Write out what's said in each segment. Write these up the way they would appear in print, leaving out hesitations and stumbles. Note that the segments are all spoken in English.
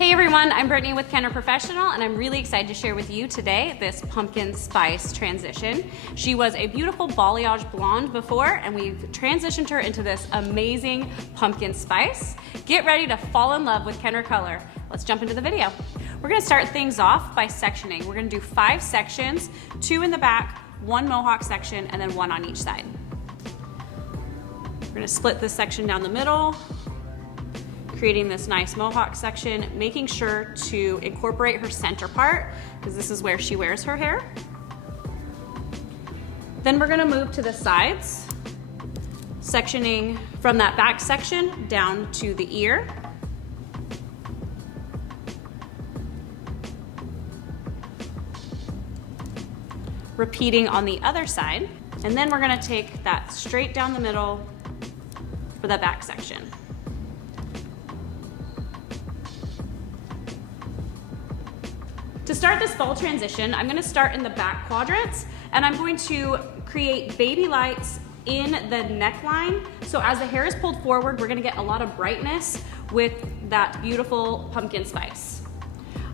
Hey everyone, I'm Brittany with Kenra Professional, and I'm really excited to share with you today this pumpkin spice transition. She was a beautiful balayage blonde before, and we've transitioned her into this amazing pumpkin spice. Get ready to fall in love with Kenra color. Let's jump into the video. We're gonna start things off by sectioning. We're gonna do 5 sections, 2 in the back, 1 mohawk section, and then 1 on each side. We're gonna split this section down the middle, creating this nice mohawk section, making sure to incorporate her center part because this is where she wears her hair. Then we're gonna move to the sides, sectioning from that back section down to the ear. Repeating on the other side. And then we're gonna take that straight down the middle for the back section. To start this fall transition, I'm gonna start in the back quadrants, and I'm going to create baby lights in the neckline. So as the hair is pulled forward, we're gonna get a lot of brightness with that beautiful pumpkin spice.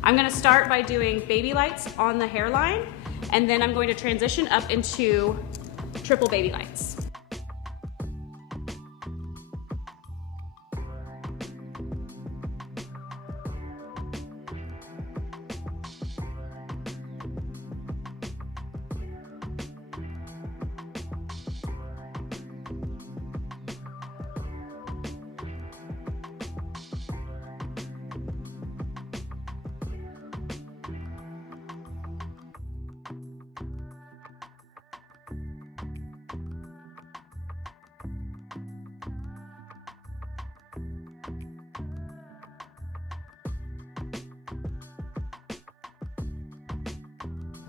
I'm gonna start by doing baby lights on the hairline, and then I'm going to transition up into triple baby lights.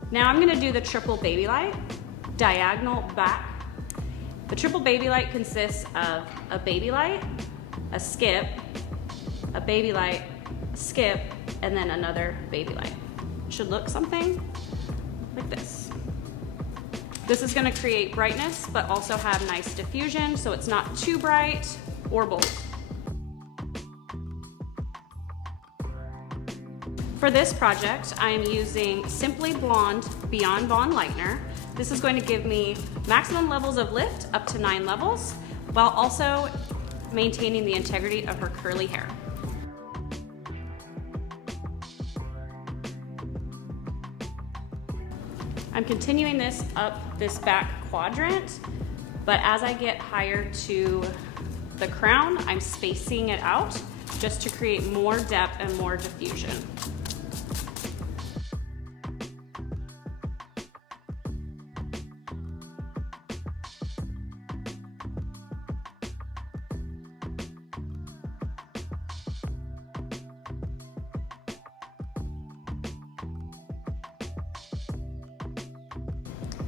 Now I'm gonna do the triple baby light, diagonal back. The triple baby light consists of a baby light, a skip, a baby light, a skip, and then another baby light. It should look something like this. This is gonna create brightness, but also have nice diffusion, so it's not too bright or bold. For this project, I am using Simply Blonde Beyond Bond Lightener. This is going to give me maximum levels of lift, up to 9 levels, while also maintaining the integrity of her curly hair. I'm continuing this up this back quadrant, but as I get higher to the crown, I'm spacing it out just to create more depth and more diffusion.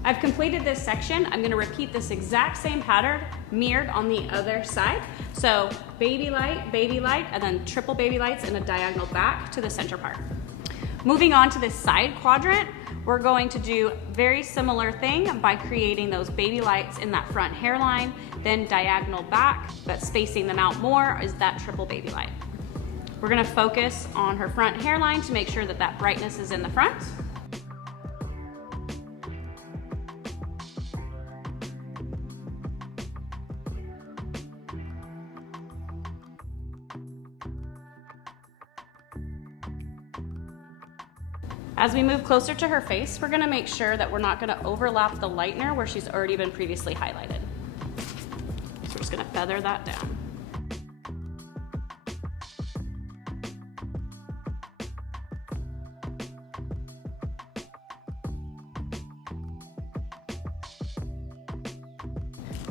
I've completed this section. I'm gonna repeat this exact same pattern mirrored on the other side. So baby light, and then triple baby lights in a diagonal back to the center part. Moving on to this side quadrant, we're going to do very similar thing by creating those baby lights in that front hairline, then diagonal back, but spacing them out more is that triple baby light. We're gonna focus on her front hairline to make sure that that brightness is in the front. As we move closer to her face, we're gonna make sure that we're not gonna overlap the lightener where she's already been previously highlighted. So we're just gonna feather that down.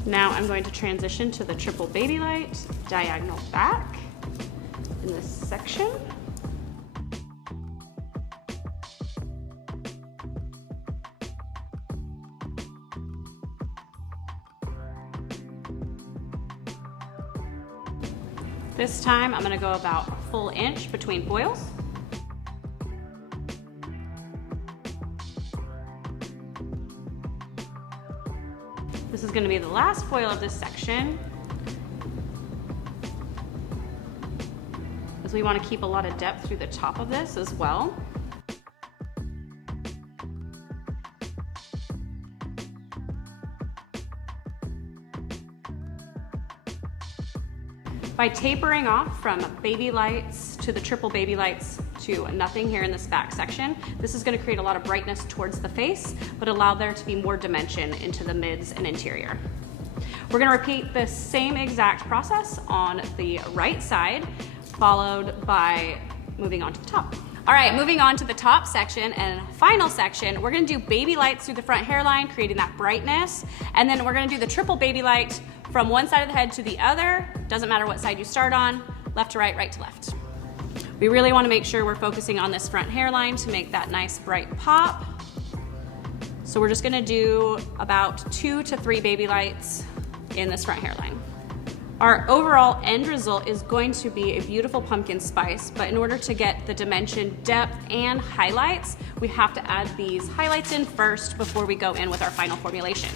Now I'm going to transition to the triple baby light, diagonal back in this section. This time I'm gonna go about a full inch between foils. This is going to be the last foil of this section. as we want to keep a lot of depth through the top of this as well. By tapering off from baby lights to the triple baby lights to nothing here in this back section, this is going to create a lot of brightness towards the face, but allow there to be more dimension into the mids and interior. We're going to repeat the same exact process on the right side, followed by moving on to the top. All right, moving on to the top section and final section, we're gonna do baby lights through the front hairline, creating that brightness. And then we're gonna do the triple baby light from one side of the head to the other. Doesn't matter what side you start on, left to right, right to left. We really wanna make sure we're focusing on this front hairline to make that nice bright pop. So we're just gonna do about 2 to 3 baby lights in this front hairline. Our overall end result is going to be a beautiful pumpkin spice, but in order to get the dimension, depth, and highlights, we have to add these highlights in first before we go in with our final formulation.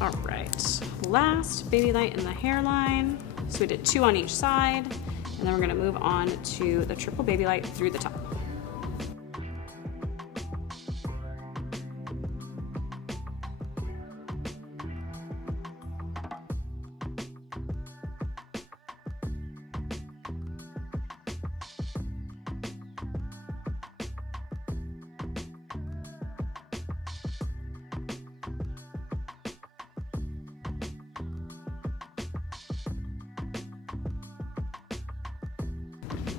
All right, last baby light in the hairline. So we did 2 on each side, and then we're gonna move on to the triple baby light through the top.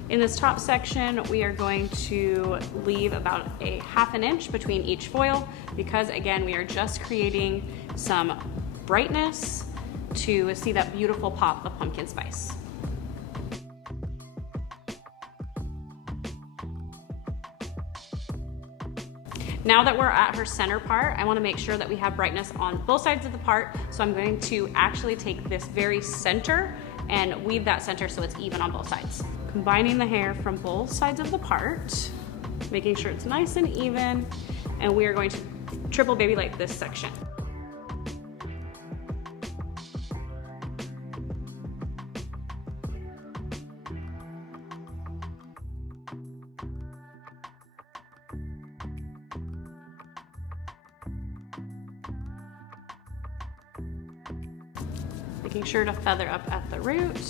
In this top section, we are going to leave about a ½ inch between each foil because again, we are just creating some brightness to see that beautiful pop of pumpkin spice. Now that we're at her center part, I want to make sure that we have brightness on both sides of the part. So I'm going to actually take this very center and weave that center so it's even on both sides. Combining the hair from both sides of the part, making sure it's nice and even, and we are going to triple baby light this section. Making sure to feather up at the root.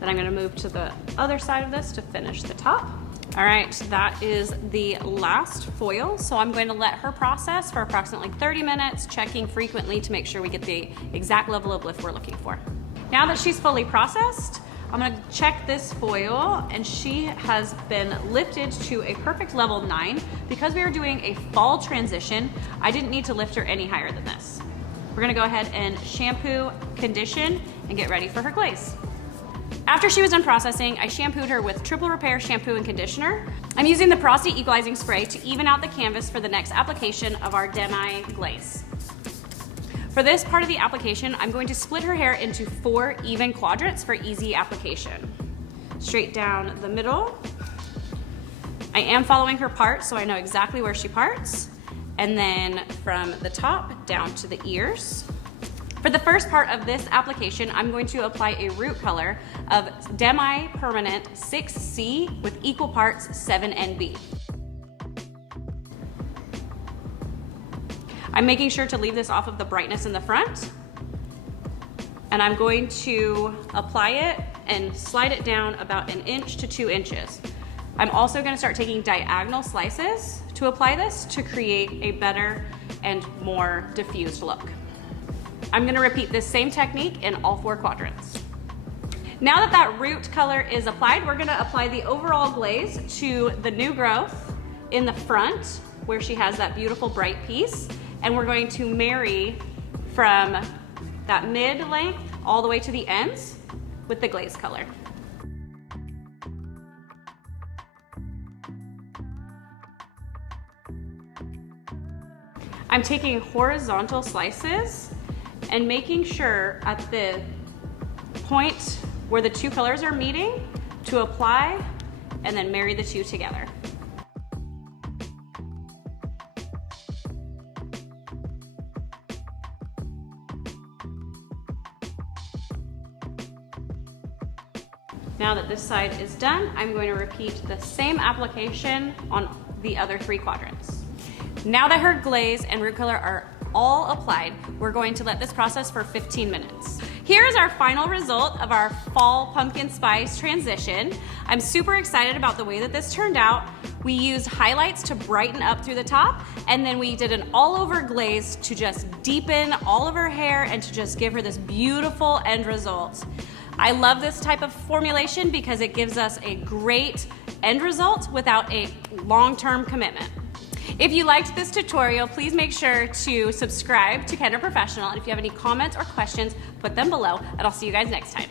Then I'm gonna move to the other side of this to finish the top. All right, that is the last foil. So I'm going to let her process for approximately 30 minutes, checking frequently to make sure we get the exact level of lift we're looking for. Now that she's fully processed, I'm gonna check this foil and she has been lifted to a perfect level 9. Because we are doing a fall transition, I didn't need to lift her any higher than this. We're gonna go ahead and shampoo, condition, and get ready for her glaze. After she was done processing, I shampooed her with Triple Repair shampoo and conditioner. I'm using the Porosity Equalizing spray to even out the canvas for the next application of our Demi glaze. For this part of the application, I'm going to split her hair into 4 even quadrants for easy application. Straight down the middle. I am following her part, so I know exactly where she parts. And then from the top down to the ears. For the first part of this application, I'm going to apply a root color of Demi-permanent 6C with equal parts 7NB. I'm making sure to leave this off of the brightness in the front. And I'm going to apply it and slide it down about 1 inch to 2 inches. I'm also gonna start taking diagonal slices to apply this to create a better and more diffused look. I'm gonna repeat this same technique in all 4 quadrants. Now that that root color is applied, we're gonna apply the overall glaze to the new growth in the front where she has that beautiful bright piece, and we're going to marry from that mid length all the way to the ends with the glaze color. I'm taking horizontal slices and making sure at the point where the 2 colors are meeting to apply and then marry the 2 together. Now that this side is done, I'm going to repeat the same application on the other 3 quadrants. Now that her glaze and root color are all applied, we're going to let this process for 15 minutes. Here's our final result of our fall pumpkin spice transition. I'm super excited about the way that this turned out. We used highlights to brighten up through the top, and then we did an all-over glaze to just deepen all of her hair and to just give her this beautiful end result. I love this type of formulation because it gives us a great end result without a long-term commitment. If you liked this tutorial, please make sure to subscribe to Kenra Professional, and if you have any comments or questions, put them below, and I'll see you guys next time.